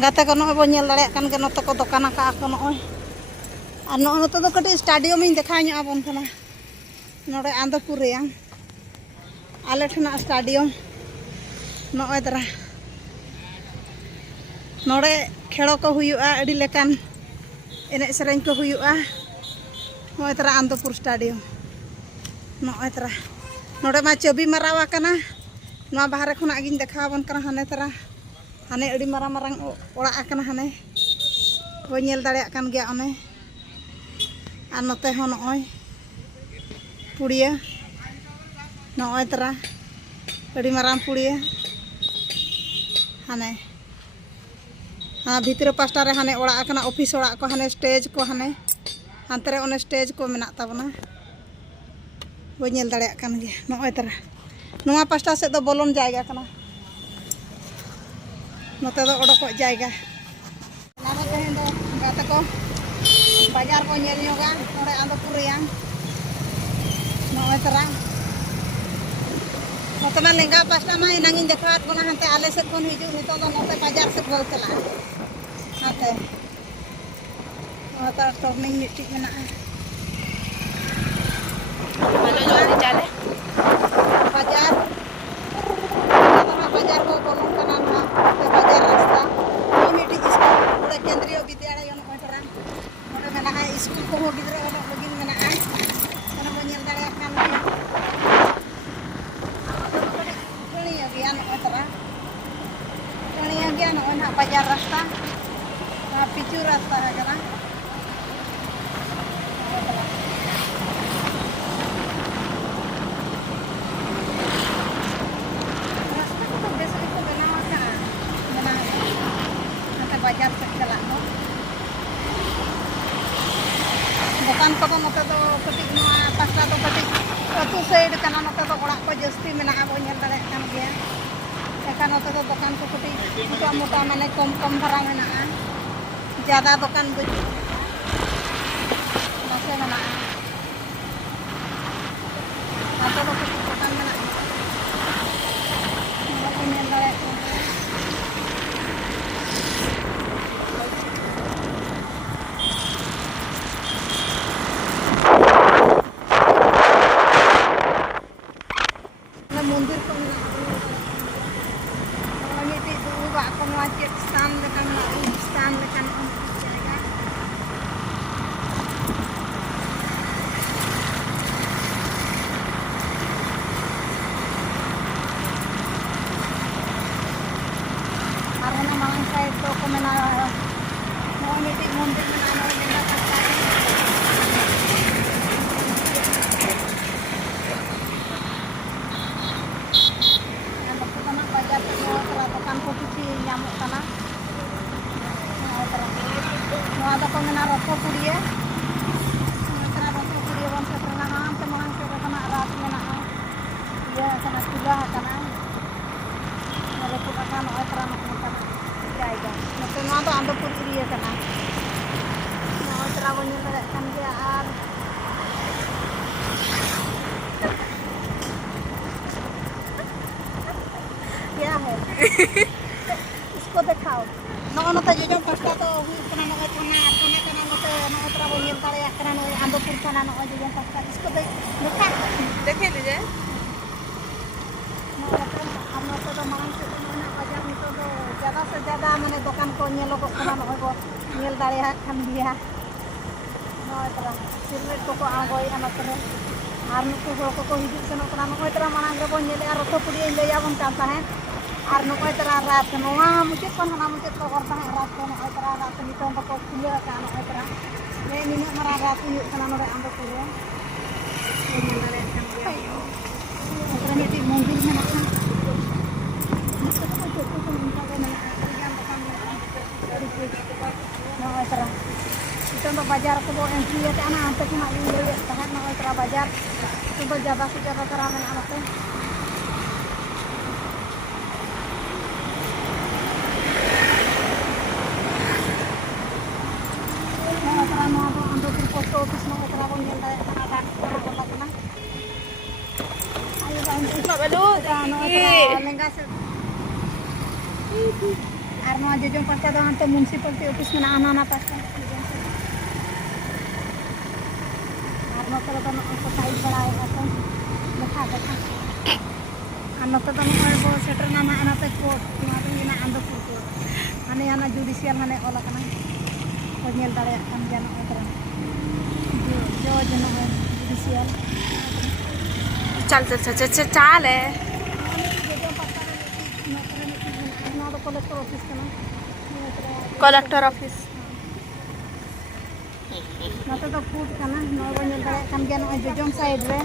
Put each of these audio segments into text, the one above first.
गाते को नॉय बो नेल दाड़े कान गे नोते को दुकान का को नॉय और नोते दो कटी स्टेडियम इन देखा ᱧᱚᱜ आबोन कना नोडे आंदोपुर रेयां आले ठना स्टेडियम नॉय दरा नोडे खेलो को हुयुआ अडी लेकान एने सेरेन को हुयुआ नॉय दरा आंदोपुर स्टेडियम नॉय दरा नोडे मा चबी मारावा कना नोआ बाहरे खना गिन देखा आबोन कना हाने दरा हाने अड़ी मारांग मारांग ओड़ा आकना हाने वो नेल दाड़े कान गया ओने और नोते हो नॉय पुड़िया नॉय तरा अड़ी मारांग पुड़िया हाने हाँ भीतर पास्टा रे हाने ओड़ा आकना ऑफिस ओड़ा को हाने स्टेज को हाने हानते रे ओने स्टेज को मेना ताबना वो नेल दाड़े कान गया नॉय तरा नोआ पास्टा से दो बोलन जायगा कना नोते दो ओडको जायगा नामा तेहेन दो गाते को बाजार को नेल ᱧᱚᱜᱟ नोडे आंदोपुर रेयां नॉय तरा नोते मा लेंगा पास्टा मा इनांगिन देखात बना हंते आले से कोन हिजु नितो दो नोते बाजार से बोल चला हाते नोता टर्निंग मिट्टी मेना हेलो जोड़ी चले बाजार बाजार को बोलन कना ना बाजार रास्ता मिट्टी स्कूल पूरा केंद्रीय विद्यालय न ओटरा नोडे मेना है स्कूल को गिदरा ओडो लगिन मेना है कना बो नेल दाड़े कान कणिया गया न ओटरा कणिया गया न ओना बाजार रास्ता ना पिचू रास्ता है कना बाजार से चला हो दुकान को नोते दो कटी नोआ पास्ता दो कटी अतु साइड कना नोते दो ओड़ा को जस्ती मेना बो नेल दाड़े कान गया एका नोते दो दुकान को कटी मोटा मोटा माने कम कम धरा मेना ज्यादा दुकान बो नसे मेना आतो दो कटी दुकान मेना नेल दाड़े मंदिर को मिट्टी दुबा को चेक स्थान लेकिन स्थान लेकिन और ना मांग साइड तो को मेना मिट्टी मंदिर में ना लेना पड़ता है दुकान को किसी nyamuk kana नोआ दो को मेना रथो पुड़िया कना रथो पुड़िया बन से तना हम ते मांग से कना रात मेना ये कना चूल्हा कना मेरे को कना नोआ तरा कना जाएगा नते नोआ तो आंदोपुर पुड़िया कना नोआ तरा बन ले कन के आर क्या है इसको दिखाओ नोते जो पास्ता तो कना नोए थाना थाने कना नोते नोए तरा बो नेल दाड़े कना नोए आंदोपुर थाना नोए जो पास्ता इसको देखा देखे लीजिए हम नोते तो मांग से नोना बाजार नितो तो ज्यादा से ज्यादा माने दुकान को नेलो को कना नोए बो नेल दाड़े खान दिया नोए तरा सिलमेट को आगोय नोते आर नुकु होर को हिजु सेनो कना नोए तरा मांग रे बो नेले आर रथो पुड़िया ले आबन कान ताहें और नोए तरा रात नोआ मुझे कोन हना मुझे को करता है रात को नोए तरा रात नितो को खुले का नोए तरा ने निने मरा रात हुई कना नोरे आंदोपुर रे नेल दाड़े कान गया ओकरा मिट्टी मंदिर में ना नोए तरा नितो बाजार को बो एंट्री है ना अंत को ना ले ताहे नोए तरा बाजार तो ज्यादा से ज्यादा तरा में आते पोस्ट ऑफिस में उतरा बन नेल दाड़े कना डाक बोला कना आयो बाइन इतना बेलू लेंगा से और नवा जोजोम पास्टा दो हांते म्युनिसिपालिटी ऑफिस में आना पास्टा और नोते तो को साइड बड़ाए तो देखा और नोते तो बो सेटरना ना अनाते कोर्ट नवा दो ना आंदोपुर कोर्ट हाने आना जुडिशियल हाने ओला कना को नेल दाड़े कान गया ना ओतरा जो जनो जुडिशियल चल चल चल चल चाल है कलेक्टर ऑफिस नोते तो फूड कना नोबो नेल दाड़े कान गया ना जोजोम साइड रे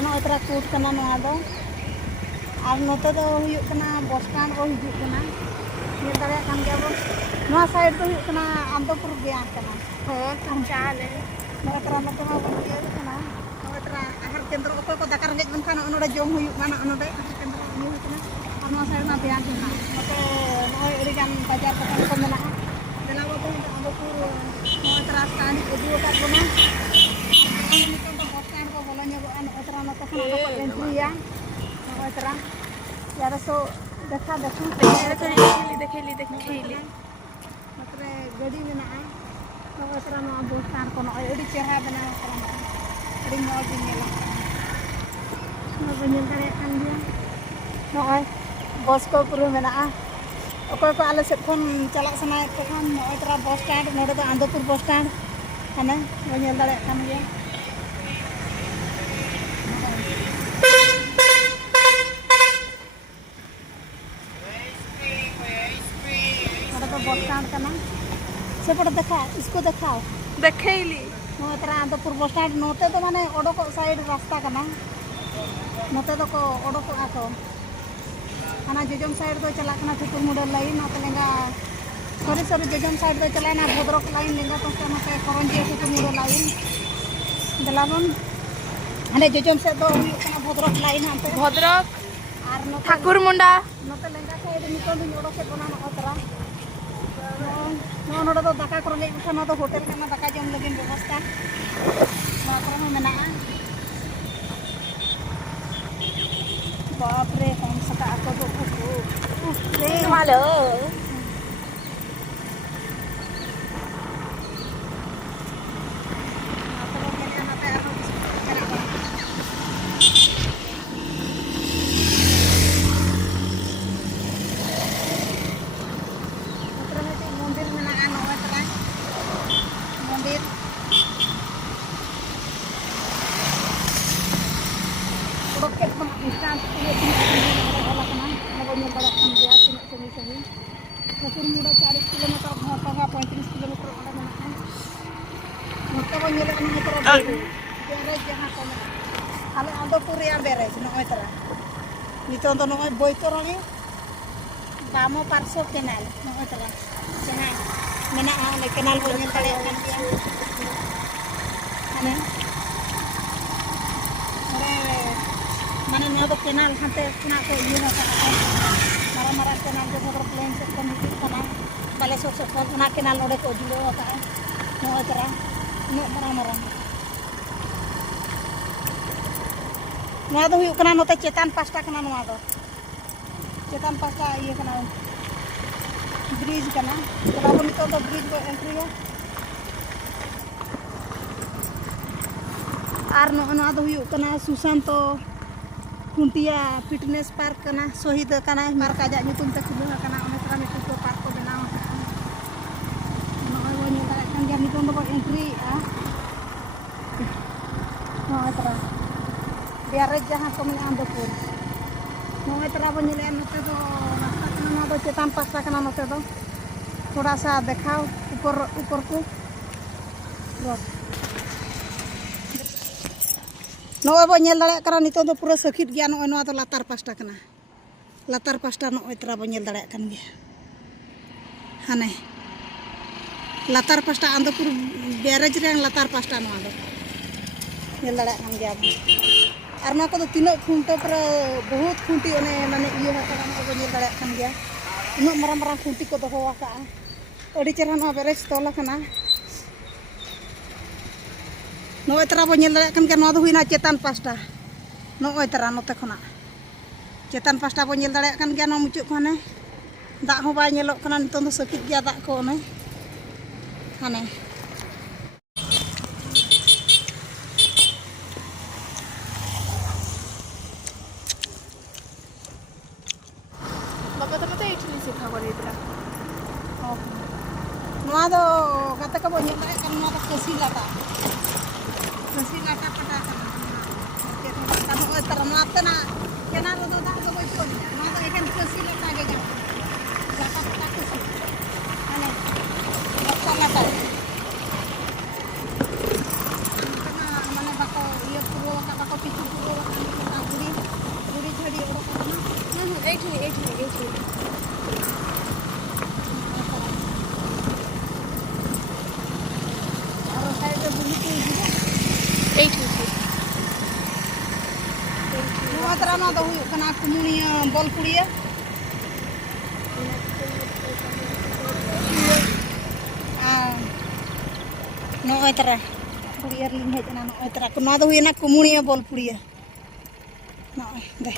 ना ओतरा फूड कना नोआ दो और नोते तो हुयु कना बस स्टैंड को हिजु कना नेल दाड़े कान गया बो नोआ साइड तो हुयु कना आंदोपुर गया कना हो तुम चाल है नोतरा नोते मा बन गया कना नोतरा आहार केंद्र को दाका रंगेज बन खाना ओनोडे जम हुयु माना ओनोडे आहार केंद्र नी हुयु कना और नोआ साइड मा बयान कना नोते नोय एडी गान बाजार को मेना देला बो आंदोपुर नोतरा स्टैंड को दियो का बना नितन तो बस स्टैंड को बोला nego an otra nota con la entry ya otra ya so देखा देखेली मतलब गाड़ी में ना तो ओतरा ना बस स्टैंड को ना एडी चेहरा बना ओतरा एडी मौज नेला ना बनिल करे कान दिया नय बस को पूरा में ना ओको को आले से फोन चला सनाय तो खान ओतरा बस स्टैंड नोडे तो आंदोपुर बस स्टैंड हने बनिल दाड़े कान दिया बस स्टैंड का नाम से पड़ देखा इसको दिखाओ देखेली नोतरा आंदोपुर बस स्टैंड नोते तो माने ओडोक साइड रास्ता कना नोते तो को ओडोक आको खाना जोजोम साइड तो चला कना ठुकुर मुडल लाइन नोते लेंगा सॉरी जोजोम साइड तो चला ना भद्रक लाइन लेंगा तो नोते करंजिया ठुकुर मुडल लाइन दलाबन हाने जोजोम से तो कना भद्रक लाइन हांते भद्रक और नोते ठाकुर मुंडा नोते लेंगा साइड नितो दिन ओडोक के बना ओतरा नोडे तो दाका कर ले खाना तो होटल खाना दाका जम लगिन व्यवस्था बापर में मेना बाप रे कौन सका को तो रे हेलो ठाकुर मुड़ा 40 किलोमीटर भोटा 35 किलोमीटर बैरेज जहाँ को आले आंदोपुर बैरेज नय तरा नित तो नय बैतरणी बामो पार्श्व केनाल नय तरा जहाँ मेना आले केनाल बो नेल दाड़े कान गया माने माने नय तो केनाल हाते ना को इयो का मारा केनाल जो भद्रक प्लेन से कमिटी कना बालेश्वर से ना केनाल ओडे को जुलो का नय तरा नो मारा नवा दो हुयु कना नोते चेतान पास्टा कना नवा दो चेतान पास्टा ये कना ब्रिज कना तलाबो नितो तो ब्रिज को एंट्री है आर नवा दो हुयु कना सुशांतो खुंटिया फिटनेस पार्क कना शहीद कना मार्क आजा नितुम ते खुलो कना ओनेत्रा मिटु को पार्क को बनाव नय वो नेला kan jar नितुम तो एंट्री आ नोएत्रा बैरेज जहाँ को मेना आंदोपुर नोएत्रा बो नेले नोते तो रास्ता कना दो चेतान पास्टा कना नोते तो थोड़ा सा दिखाओ ऊपर को नोए बो नेल दाड़े कना नितो तो पूरा सखित गया नोए नोआ तो लातार पास्टा कना लातार पास्टा नोएत्रा बो नेल दाड़े कान गया हाने लातार पास्टा आंदोपुर बैरेज रे लातार पास्टा नोआ दो नेल दाड़े कान गया और ना को तो तीनों खुंटो पर बहुत खुंटी ओने माने इयो हकड़ा ना को नेल दाड़े कान गया उनो मरा मरा खुंटी को दोहो का अड़ी चेहरा ना बैरेज तोला कना नोए तरा बो नेल दाड़े कान गया नोआ दो हुइना चेतान पास्टा नोए तरा नोते खना चेतान पास्टा बो नेल दाड़े कान गया नो मुचु खाने दाग हो बाय नेलोग कना नितों दो सकित गया दाग को ओने हाने बाबा तो मते इटली सिखा करे दिला नवा दो कते को बोल नेले कन नवा कसी लाटा पटा कना के तब ओ तरह नवा तना केना रो दो दाग दो को नवा दो एखन कसी लाटा के जा जाता पटा कसी हाने बच्चा लाटा माने बाको ये पूरो का बाको पिछु पूरो का गुड़ी गुड़ी झड़ी ओरो का ना एठी और साइड बुली के दिबो एठी नवा तरह ना दो कना कुमुनिया बोल पुड़िया नवा तरह पुड़िया लिंग है जना नवा तरह को ना दो हुई ना कुमुनिया बोल पुड़िया ना दे